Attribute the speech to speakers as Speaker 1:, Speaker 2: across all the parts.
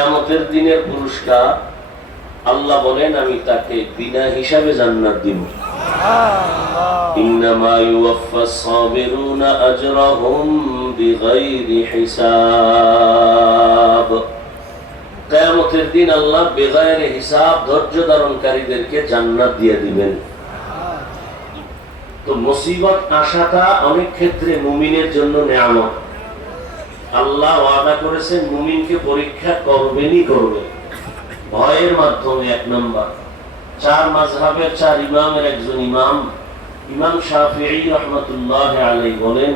Speaker 1: কেয়ামতের দিনের পুরস্কার আল্লাহ বলেন আমি তাকে বিনা হিসাবে জান্নাত দিব إنما يوفى الصابرون أجرهم بغير حساب কিয়ামতের দিন আল্লাহ বেগায়ের হিসাব ধৈর্য ধারণকারীদেরকে জান্নাত দিয়ে দিবেন তো মুসিবত আসাটা অনেক ক্ষেত্রে মুমিনের জন্য নেয়ামত আল্লাহ ওয়াদা করেছেন, মুমিনকে পরীক্ষা করবেনই করবে। ভয়ের মাধ্যমে এক নম্বর। চার মাঝহাবের চার ইমামের একজন ইমাম ইমাম শাফিঈ রহমতুল্লাহ আলাই বলেন,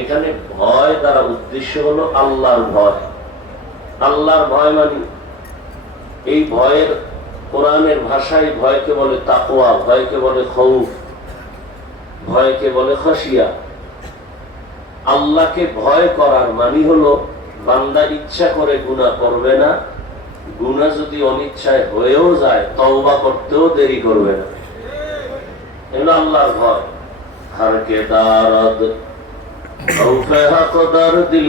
Speaker 1: এখানে ভয় দ্বারা উদ্দেশ্য হলো আল্লাহর ভয়। আল্লাহর ভয় মানে? এই ভয়ের কোরআনের ভাষায় ভয়কে বলে তাকোয়া ভয়কে বলে খৌফ, ভয়কে বলে খসিয়া আল্লাহকে ভয় করার মানি হলো, বান্দা ইচ্ছা করে গুণা করবে না গুণা যদি অনিচ্ছায় হয়েও যায়, তওবা করতেও দেরি করবে না। আল্লাহ আল্লাহর ভয়। হারকে দারদ দিল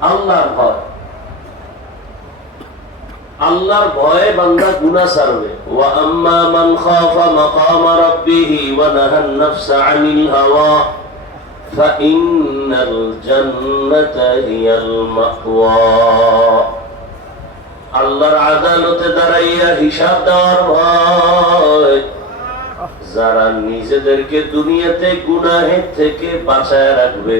Speaker 1: আল্লাহর ভয়। আল্লাহর ভয়ে বান্দা গুনাহ ছাড়বে ওয়া আম্মা মান খাফা মাকাম রাব্বিহি ওয়া নাহান নাফসা আনিল হাওয়া فإن الجنة هي المأوى আল্লাহর আদালতে দাঁড়াইয়া হিসাব দেওয়ার ভয় যারা নিজেদেরকে দুনিয়াতে গুনাহের থেকে বাঁচায় রাখবে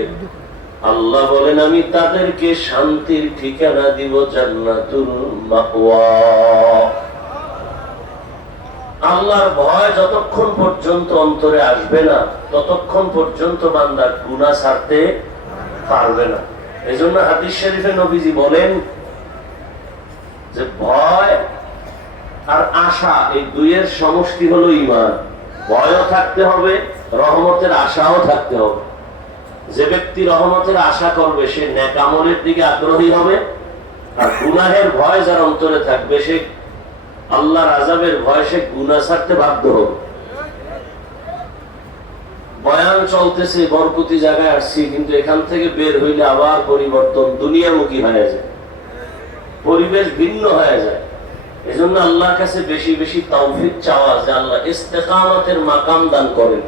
Speaker 1: আল্লাহ বলেন, আমি তাদেরকে শান্তির ঠিকানা দিব জান্নাতুল মাওয়া। আল্লাহর ভয় যতক্ষণ পর্যন্ত অন্তরে আসবে না, ততক্ষণ পর্যন্ত বান্দা গুণা ছাড়তে পারবে না। এই জন্য হাদিস শরীফে নবীজি বলেন যে, ভয় আর আশা এই দুইয়ের সমষ্টি হলো ইমান ভয়ও থাকতে হবে, রহমতের আশাও থাকতে হবে। যে ব্যক্তি রহমতের আশা করবে, সে ন্যাকামলের দিকে আগ্রহী হবে। আর গুনাহের ভয় যার অন্তরে থাকবে, সে আল্লাহর আজাবের ভয় সে গুনা ছাড়তে বাধ্য হবে। বয়ান চলতেছে, বরকতি জায়গায় আসছি, কিন্তু এখান থেকে বের হইলে আবার পরিবর্তন দুনিয়ামুখী হয়ে যায়। পরিবেশ ভিন্ন হয়ে যায়। এজন্য আল্লাহর কাছে বেশি বেশি তৌফিক চাওয়া যে আল্লাহ ইস্তেকামতের মাকাম দান করেন।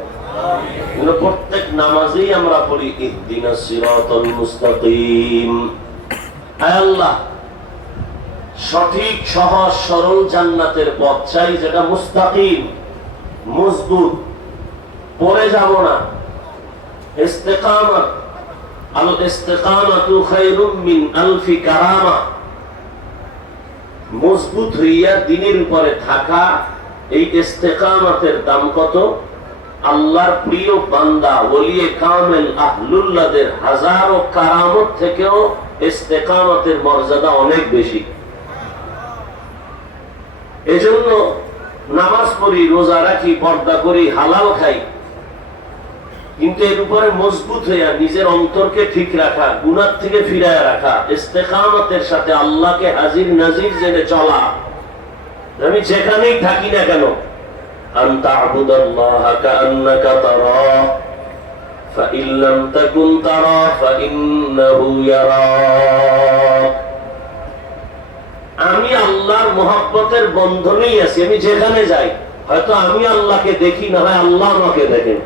Speaker 1: প্রত্যেক নামাজেই আমরা পড়ি আল্লাহ, সঠিক, সহজ, সরল জান্নাতের পথ চাই যেটা মুস্তাকিম, মজবুত। পড়ে যাব না। মজবুত হইয়া দিনের উপরে থাকা এই ইস্তেকামতের দাম কত? আল্লাহর প্রিয় বান্দা, ওলিয়ে কামেল আহলুল্লাদের হাজারো কারামত থেকেও ইস্তেকামতের মর্যাদা অনেক বেশি। এজন্য নামাজ পড়ি, রোজা রাখি, পর্দা করি, হালাল খাই। কিন্তু এর উপরে মজবুত হইয়া নিজের অন্তরকে ঠিক রাখা গুনার থেকে ফিরায় রাখা, ইস্তেকামতের সাথে আল্লাহকে হাজির নাজির জেনে চলা। আমি যেখানেই থাকি না কেন أن تعبد الله كأنك تراه فإن لم تكن تراه فإنه يراك আমি আল্লাহর মহাব্বতের বন্ধনেই আছি আমি যেখানে যাই হয়তো আমি আল্লাহকে দেখি না হয় আল্লাহ আমাকে দেখেন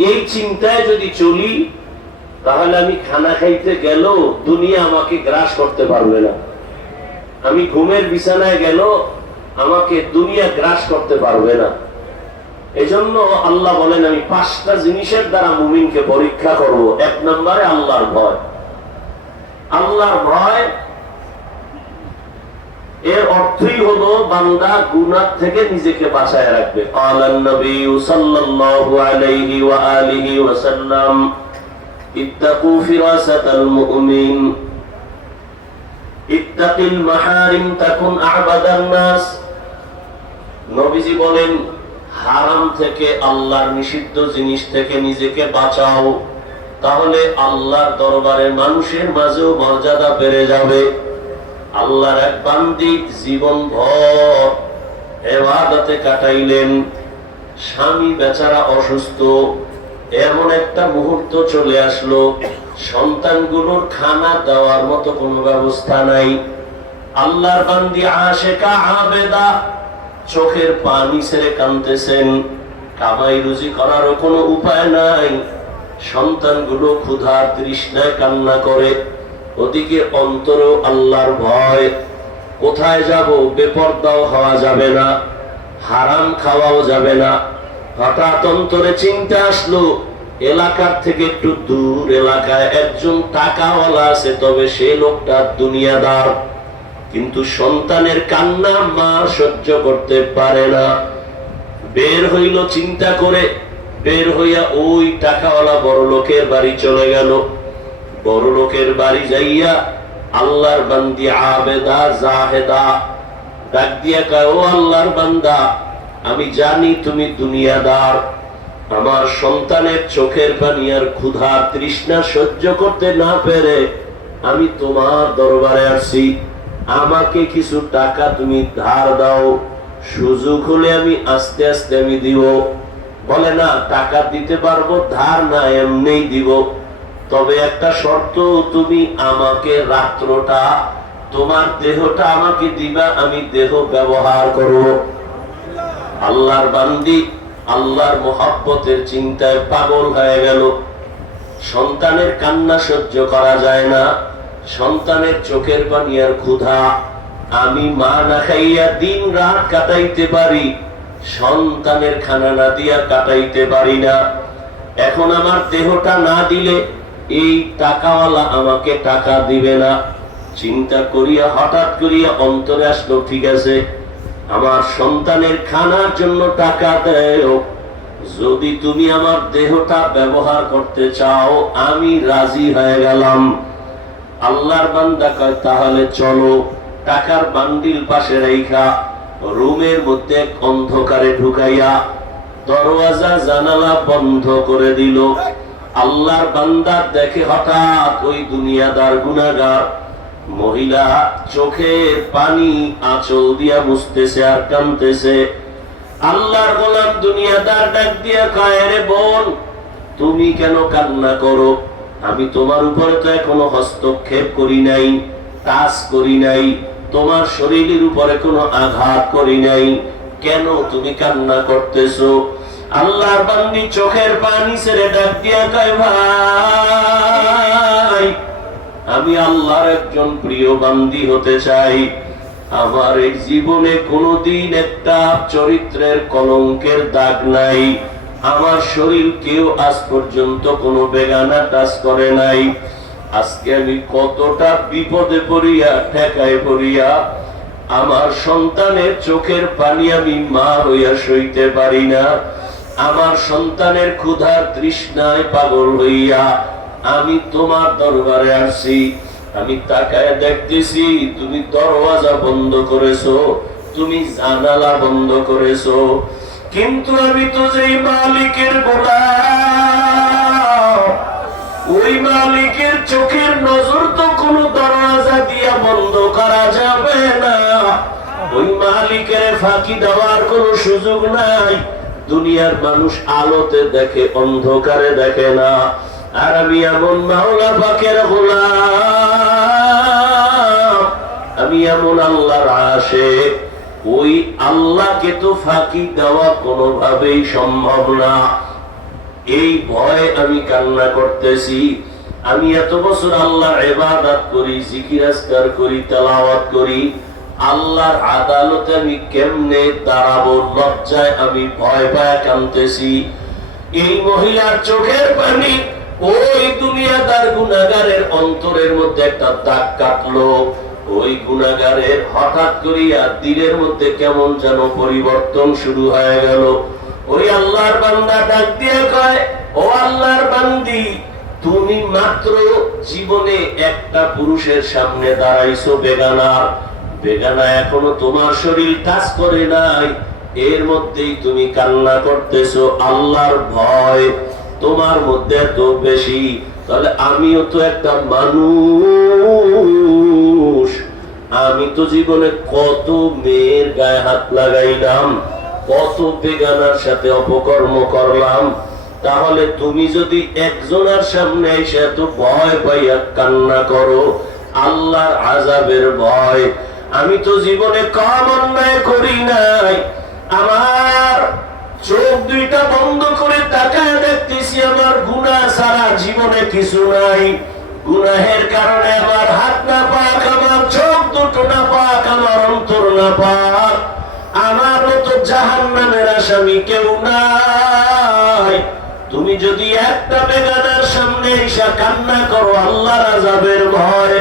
Speaker 1: এই চিন্তায় যদি চলি তাহলে আমি খানা খাইতে গেল দুনিয়া আমাকে গ্রাস করতে পারবে না আমি ঘুমের বিছানায় গেল আমাকে দুনিয়া গ্রাস করতে পারবে না। এজন্য আল্লাহ বলেন, আমি পাঁচটা জিনিসের দ্বারা মুমিনকে পরীক্ষা করব। এক নম্বরে আল্লাহর ভয়। আল্লাহর ভয় এর অর্থই হলো, বান্দা গুনার থেকে নিজেকে বাঁচায় রাখবে। ক্বালান ইত্তাকিল মাহারিম, তাকুন আ'বাদান নবীজি বলেন, হারাম থেকে আল্লাহর নিষিদ্ধ জিনিস থেকে নিজেকে বাঁচাও, তাহলে আল্লাহর দরবারে মানুষের মাঝেও মর্যাদা বেড়ে যাবে। আল্লাহর এক বান্দি জীবন ভর এবাদতে কাটাইলেন। স্বামী বেচারা অসুস্থ, এমন একটা মুহূর্ত চলে আসলো, সন্তানগুলোর খানা দেওয়ার মতো কোনো ব্যবস্থা নাই। আল্লাহর বান্দি আশেকা আবেদা চোখের পানি ছেড়ে কানতেছেন কামাই রুজি করারও কোনো উপায় নাই। সন্তানগুলো ক্ষুধার তৃষ্ণায় কান্না করে। ওদিকে অন্তর আল্লাহর ভয়। কোথায় যাব? বেপরদাও হওয়া যাবে না। হারাম খাওয়াও যাবে না। হঠাৎ অন্তরে চিন্তা আসলো, এলাকার থেকে একটু দূর এলাকায় একজন টাকাওয়ালা আছে, তবে সে লোকটা দুনিয়াদার। কিন্তু সন্তানের কান্না মা সহ্য করতে পারে না। বের হইল চিন্তা করে, বের হইয়া ওই টাকাওয়ালা বড় লোকের বাড়ি চলে গেল। বড় লোকের বাড়ি যাইয়া আল্লাহর বান্দি আবেদা, জাহেদা, ডাক দিয়া কয়, ও আল্লাহর বান্দা, আমি জানি তুমি দুনিয়াদার। আমার সন্তানের চোখের পানি আর ক্ষুধা তৃষ্ণা সহ্য করতে না পেরে আমি তোমার দরবারে আসছি আমাকে কিছু টাকা তুমি ধার দাও, সুযোগ হলে আমি আস্তে আস্তে আমি দিব। বলে, না, টাকা দিতে পারব, ধার না, এমনিই দিব। তবে একটা শর্ত, তুমি আমাকে রাত্রটা, তোমার দেহটা আমাকে দিবা, আমি দেহ ব্যবহার করব। আল্লাহর বান্দি, আল্লাহর মোহাব্বতের চিন্তায় পাগল হয়ে গেল। সন্তানের কান্না সহ্য করা যায় না। সন্তানের চোখের পানি আর ক্ষুধা। আমি মা না খাইয়া দিন রাত কাটাইতে পারি, সন্তানের খানা না দিয়া কাটাইতে পারি না। এখন আমার দেহটা না দিলে এই টাকাওয়ালা আমাকে টাকা দিবে না। চিন্তা করিয়া, হঠাৎ করিয়া অন্তরে আসলো, ঠিক আছে, আমার সন্তানের খানার জন্য টাকা দেয় যদি তুমি আমার দেহটা ব্যবহার করতে চাও, আমি রাজি হয়ে গেলাম। আল্লাহর বান্দা কয়, তাহলে চলো টাকার বান্ডিল পাশে রেখা রুমের মধ্যে অন্ধকারে ঢুকাইয়া দরওয়াজা, জানালা বন্ধ করে দিল। আল্লাহর বান্দা দেখে হঠাৎ ওই দুনিয়াদার গুনাগার মহিলা চোখের পানি আঁচল দিয়া মুছতেছে আর কানতেছে। আল্লাহর গোলাম দুনিয়াদার ডাক দিয়া কয় রে বোন, তুমি কেন কান্না করো? আমি তোমার উপরে তো এখনও হস্তক্ষেপ করি নাই, কাজ করি নাই, তোমার শরীরের উপরে কোনো আঘাত করি নাই। কেন তুমি কান্না করতেছো? আল্লাহর বান্দি চোখের পানি ছেড়ে ডাক দিয়া কয়, ভাই, আমি আল্লাহর একজন প্রিয় বান্দি হতে চাই। আমার এই জীবনে কোনোদিন একটা চরিত্রের কলঙ্কের দাগ নাই। আমার শরীর কেউ আজ পর্যন্ত কোনো বেগানা টাচ করে নাই। আজকে আমি কতটা বিপদে পড়িয়া, ঠেকায় পড়িয়া, আমার সন্তানের চোখের পানি আমি মা হইয়া সইতে পারি না। আমার সন্তানের ক্ষুধার তৃষ্ণায় পাগল হইয়া আমি তোমার দরবারে আসছি। আমি তাকায় দেখতেছি, তুমি দরওয়াজা বন্ধ করেছ, তুমি জানালা বন্ধ করেছ। কিন্তু আমি তো যেই মালিকের গোলাম ওই মালিকের চোখের নজর তো কোনো দরওয়াজা দিয়া বন্ধ করা যাবে না। ওই মালিকের ফাঁকি দেওয়ার কোনো সুযোগ নাই। দুনিয়ার মানুষ আলোতে দেখে, অন্ধকারে দেখে না। আর আমি এমন মাওলা পাকের গোলাম, আমি এমন আল্লাহর আসে ওই আল্লাহকে তো ফাঁকি দেওয়া কোনোভাবেই সম্ভব না। এই ভয় আমি কান্না করতেছি। আমি এত বছর আল্লাহর এবাদত করি জিকিরাজকার করি, তেলাওয়াত করি। আল্লাহর আদালতে আমি কেমনে দাঁড়াবো, লজ্জায় আমি ভয় পায় কানতেছি এই মহিলার চোখের পানি ওই দুনিয়াদার গুনাগারের অন্তরের মধ্যে একটা দাগ কাটলো। ওই গুনাগারের হঠাৎ করিয়া দিনের মধ্যে কেমন যেন পরিবর্তন শুরু হয়ে গেল। ওই আল্লাহর বান্দা ডাক দিয়ে কয়, ও আল্লাহর বান্দি, তুমি মাত্র জীবনে একটা পুরুষের সামনে দাঁড়াইছো বেগানা বেগানা এখনও তোমার শরীর কাজ করে নাই। এর মধ্যেই তুমি কান্না করতেছো, আল্লাহর ভয় তোমার মধ্যে এত বেশি। তাহলে আমিও তো একটা মানুষ। আমি তো জীবনে কত মেয়ের গায়ে হাত লাগাইলাম, কত বেগানার সাথে অপকর্ম করলাম। তাহলে তুমি যদি একজনের সামনে এসে এত ভয় পাইয়া কান্না করো, আল্লাহর আজাবের ভয়। আমি তো জীবনে কম অন্যায় করি নাই। আমার চোখ দুইটা বন্ধ করে তাকায় দেখতেছি, আমার গুনাহ সারা জীবনে কিছু নাই। গুনাহের কারণে আমার হাত না পাক, আমার চোখ দুটো না পাক, আমার অন্তর না পাক। আমার মতো জাহান নামের আসামি কেউ নাই। তুমি যদি একটা বেগানার সামনে এসে কান্না করো আল্লাহর আজাবের ভয়,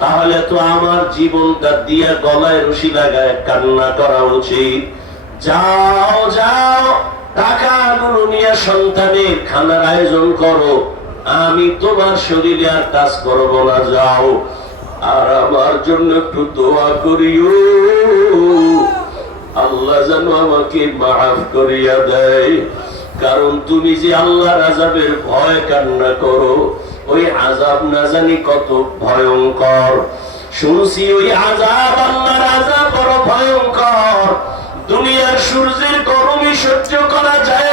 Speaker 1: তাহলে তো আমার জীবনটা দিয়ে গলায় রশি লাগায় কান্না করা উচিত। যাও যাও, টাকাগুলো নিয়ে সন্তানের খানার আয়োজন করো। আমি তোমার শরীরে আর কাজ করব না, যাও। আর আমার জন্য একটু দোয়া করিও। আল্লাহ যেন আমাকে মাফ করিয়া দেয়। কারণ তুমি যে আল্লাহর আজাবের ভয় কান্না করো, ওই আজাব না জানি কত ভয়ঙ্কর। শুনছি ওই আজাব আল্লাহর আজাব বড় ভয়ঙ্কর। দুনিয়ার সূর্যের গরমই সহ্য করা যায়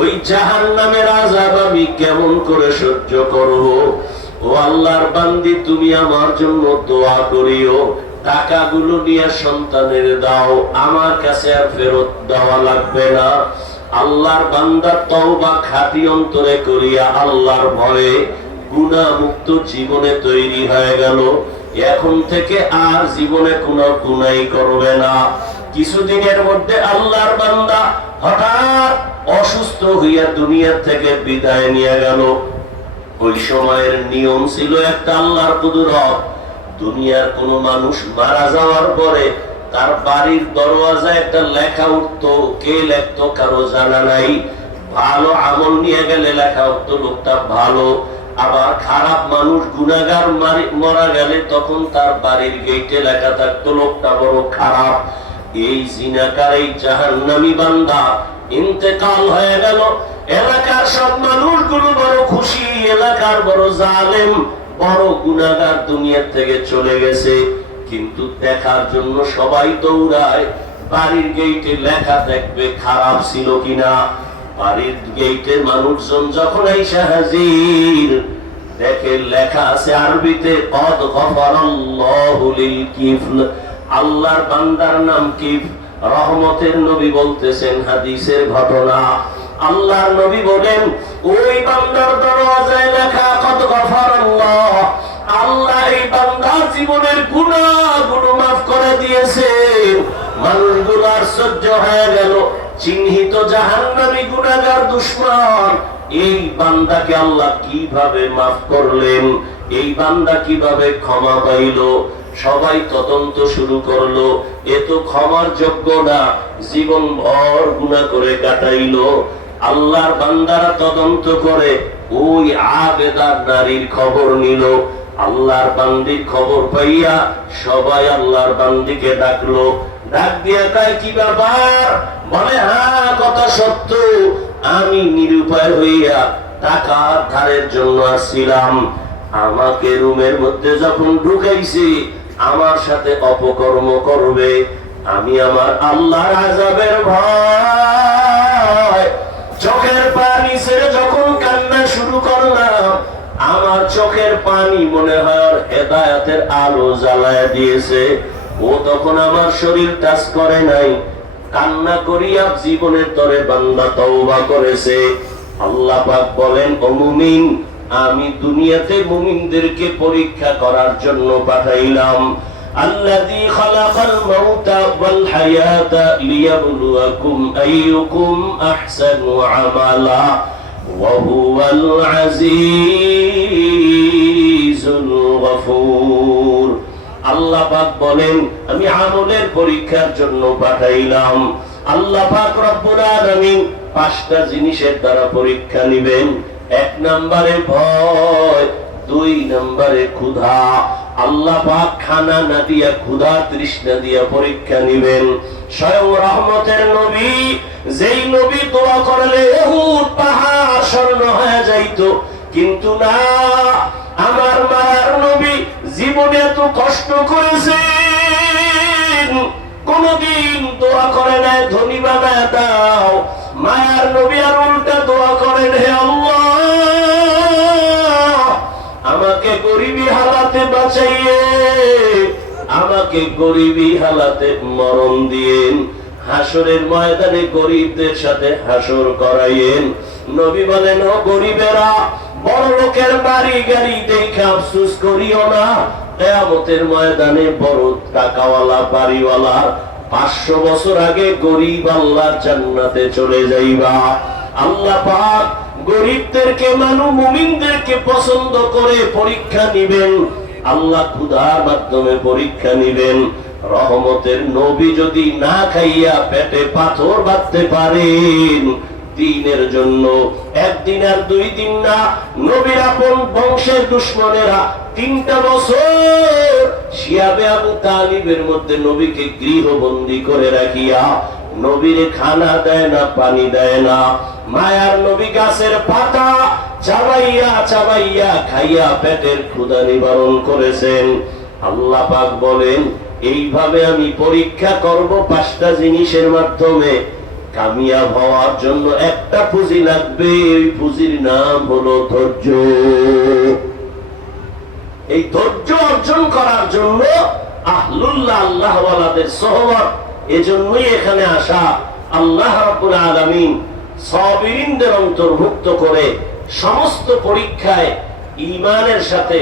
Speaker 1: ওই জাহান নামের আজাব আমি কেমন করে সহ্য করব? ও আল্লাহর বান্দি, তুমি আমার জন্য দোয়া করিও, টাকাগুলো নিয়ে সন্তানের দাও, আমার কাছে আর ফেরত দেওয়া লাগবে না। আল্লাহর বান্দা তওবা খাঁটি অন্তরে করিয়া আল্লাহর ভয়ে গুণা মুক্ত জীবনে তৈরি হয়ে গেল। এখন থেকে আর জীবনে কোনো গুনাই করবে না। কিছুদিনের মধ্যে আল্লাহর বান্দা হঠাৎ অসুস্থ হইয়া দুনিয়া থেকে বিদায় নিয়ে গেল। ওই সময়ের নিয়ম ছিল একটা আল্লাহর কুদরত। দুনিয়ার কোন মানুষ মারা যাওয়ার পরে তার বাড়ির দরওয়াজায় একটা লেখা উঠতো, কে লেখতো কারও জানা নাই? ভালো আমল নিয়ে গেলে লেখা উঠতো, লোকটা ভালো। আবার খারাপ মানুষ গুনাগার মারা গেলে তখন তার বাড়ির গেটে লেখা থাকতো, লোকটা বড় খারাপ। এই জিনাকার এই জাহান্নামী বান্দা ইন্তেকাল হয়ে গেল। এলাকার সব মানুষগুলো বড় খুশি, এলাকার বড় জালেম, বড় গুনাগার দুনিয়া থেকে চলে গেছে। কিন্তু দেখার জন্য সবাই দৌড়ায়। বাড়ির গেইটে লেখা দেখবে খারাপ ছিল কিনা। বাড়ির গেইটে মানুষজন যখন আইসা হাজির, দেখে লেখা আছে, আরবিতে, কদ লিল কিফল আল্লাহর বান্দার নাম কি? রহমতের নবী বলতেছেন হাদিসের ঘটনা। আল্লাহর নবী বলেন, ওই বান্দার দরওয়াজায় লেখা, কত গফারাল্লাহ। আল্লাহ আল্লাহ এই বান্দার জীবনের গুনাহগুলো মাফ করে দিয়েছে। মানুষগুলো সহ্য হয়ে গেল। চিহ্নিত জাহান্নামী গুনাহগার দুশ্মন। এই বান্দাকে আল্লাহ কীভাবে মাফ করলেন? এই বান্দা কীভাবে ক্ষমা পাইল? সবাই তদন্ত শুরু করল। এ তো ক্ষমার যোগ্য না, জীবন ভর গুণা করে কাটাইলো। আল্লাহর বান্দারা তদন্ত করে ওই আবেদার নারীর খবর নিল। আল্লাহর বান্দির খবর পাইয়া সবাই আল্লাহর বান্দিকে ডাকলো। ডাক দিয়া কায়, কি ব্যাপার? বলে হ্যাঁ কথা সত্য। আমি নিরুপায় হইয়া টাকার ধারের জন্য আসছিলাম আমাকে রুমের মধ্যে যখন ঢুকাইছি আমার সাথে অপকর্ম করবে, আমি আমার আল্লাহর আজাবের ভয়। চোখের পানি ছেড়ে যখন কান্না শুরু করলাম, আমার চোখের পানি মনে হয় হেদায়াতের আলো জ্বালায় দিয়েছে। ও তখন আমার শরীর টাচ করে নাই। কান্না করিয়া জীবনের তরে বান্দা তওবা করেছে। আল্লাহ পাক বলেন, ও মুমিন আমি দুনিয়াতে মুমিনদেরকে পরীক্ষা করার জন্য পাঠাইলাম الذي خلق الموت والحياة ليبلوكم أيكم أحسن عملا وهو العزيز الغفور আল্লাহ পাক বলেন আমি আমলের পরীক্ষার জন্য পাঠাইলাম আল্লাহ পাক রব্বুল আলামিন পাঁচটা জিনিসের দ্বারা পরীক্ষা নিবেন এক নম্বরে ভয়, দুই নম্বরে ক্ষুধা। আল্লাহ পাক খানা না দিয়া ক্ষুধা, তৃষ্ণা দিয়া পরীক্ষা নিবেন। স্বয়ং রহমতের নবী, যেই নবী দোয়া করলে উহুদ পাহাড় স্বর্ণ হয়ে যাইতো। কিন্তু না, আমার মায়ার নবী জীবনে এত কষ্ট করেছেন। কোনদিন দোয়া করে নাই ধনী বানায় দাও। মায়ার নবী আর উল্টা দোয়া করেন, হে আল্লাহ। আমাকে গরিবী হালাতে বাঁচাইয়ে, আমাকে গরিবী হালাতে মরণ দিয়েন। হাসরের ময়দানে গরিবদের সাথে হাসর করাইয়েন। নবী বলেন, ও গরিবেরা, বড় লোকের বাড়ি গাড়ি দেখে আফসুস করিও না। কেয়ামতের ময়দানে বড় টাকাওয়ালা, বাড়িওয়ালা, পাঁচশো বছর আগে গরিব আল্লাহর জান্নাতে চলে যাইবা। আল্লাহ পাক গরিবদেরকে মানু, মুমিনদেরকে পছন্দ করে পরীক্ষা নিবেন। আল্লাহ ক্ষুধার মাধ্যমে পরীক্ষা নিবেন। রহমতের নবী যদি না খাইয়া পেটে পাথর বাঁধতে পারেন, দিনের জন্য একদিন আর দুই দিন না, নবীর আপন বংশের দুশ্মনেরা তিনটা বছর শিয়াবে আবু তালিবের মধ্যে নবীকে গৃহবন্দী করে রাখিয়া নবীরে খানা দেয় না, পানি দেয় না। মায়ার নবী গাছের পাতা চাবাইয়া চাবাইয়া খাইয়া পেটের ক্ষুধা নিবারণ করেছেন। আল্লাহ পাক বলেন, এইভাবে আমি পরীক্ষা করব পাঁচটা জিনিসের মাধ্যমে। কামিয়াব হওয়ার জন্য একটা পুঁজি লাগবে ওই পুঁজির নাম হলো ধৈর্য। এই ধৈর্য অর্জন করার জন্য আহলুল্লাহ আল্লাহ ওয়ালাদের সহবত এজন্যই এখানে আসা আল্লাহ রাব্বুল আলামিন সাবিরিনদের অন্তর্ভুক্ত করে সমস্ত পরীক্ষায় ঈমানের সাথে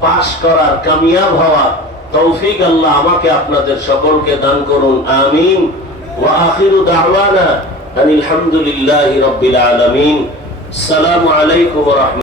Speaker 1: পাশ করার কামিয়াব হওয়া তৌফিক আল্লাহ আমাকে আপনাদের সকলকে দান করুন, আমিন। ওয়া আখিরু দাওয়ানা আনিল হামদুলিল্লাহি রাব্বিল আলামিন। আসসালামু আলাইকুম রাহমাতুল্লাহ।